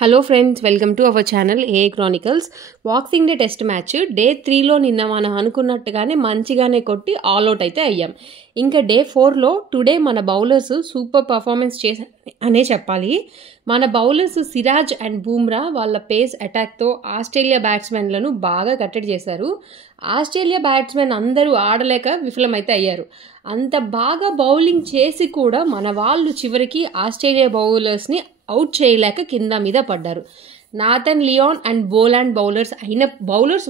Hello friends, welcome to our channel AA chronicles. Boxing day test match day 3లో నిన్న మనం అనుకున్నట్టుగానే మంచిగానే కొట్టి ఆల్అవుట్ అయితే అయ్యాం. ఇంకా డే 4లో టుడే మన బౌలర్స్ సూపర్ పర్ఫార్మెన్స్ చేశారు అనే చెప్పాలి. మన బౌలర్స్ సిరాజ్ అండ్ బూమ్రా వాళ్ళ పేస్ అటాక్తో ఆస్ట్రేలియా బ్యాట్స్మెన్లను బాగా కట్టడి చేశారు. ఆస్ట్రేలియా బ్యాట్స్మెన్ అందరూ ఆడలేక విఫలమైతే అయ్యారు. అంత బాగా బౌలింగ్ చేసి కూడా మన వాళ్ళు చివరికి ఆస్ట్రేలియా బౌలర్స్ని అవుట్ చేయలేక కింద మీద పడ్డారు. నాథన్ లియాన్ అండ్ బోలాండ్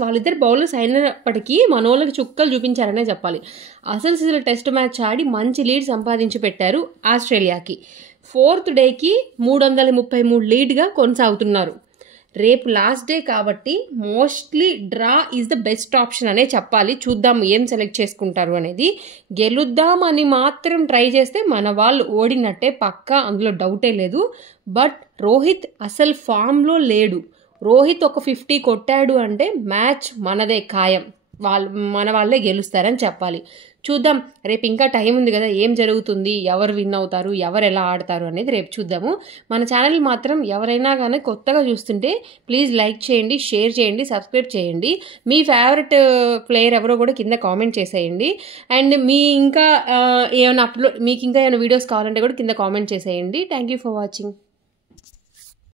వాళ్ళిద్దరు బౌలర్స్ అయినప్పటికీ మనోళ్ళకి చుక్కలు చూపించారనే చెప్పాలి. అసలు టెస్ట్ మ్యాచ్ ఆడి మంచి లీడ్ సంపాదించి పెట్టారు ఆస్ట్రేలియాకి. 4th డేకి 333 లీడ్గా కొనసాగుతున్నారు. రేపు లాస్ట్ డే కాబట్టి mostly draw is the best option అనే చెప్పాలి. చూద్దాం ఏం సెలెక్ట్ చేసుకుంటారు అనేది. గెలుద్దామని మాత్రం ట్రై చేస్తే మన వాళ్ళు ఓడినట్టే పక్కా, అందులో డౌటే లేదు. బట్ రోహిత్ అసలు ఫామ్లో లేడు. రోహిత్ ఒక 50 కొట్టాడు అంటే మ్యాచ్ మనదే ఖాయం, మన వాళ్ళే గెలుస్తారని చెప్పాలి. చూద్దాం, రేపు ఇంకా టైం ఉంది కదా, ఏం జరుగుతుంది, ఎవరు విన్ అవుతారు, ఎవరు ఎలా ఆడతారు అనేది రేపు చూద్దాము. మన ఛానల్ మాత్రం ఎవరైనా కానీ కొత్తగా చూస్తుంటే ప్లీజ్ లైక్ చేయండి, షేర్ చేయండి, సబ్స్క్రైబ్ చేయండి. మీ ఫేవరెట్ ప్లేయర్ ఎవరో కూడా కింద కామెంట్ చేసేయండి. అండ్ మీకు ఇంకా ఏమైనా వీడియోస్ కావాలంటే కూడా కింద కామెంట్ చేసేయండి. Thank you for watching.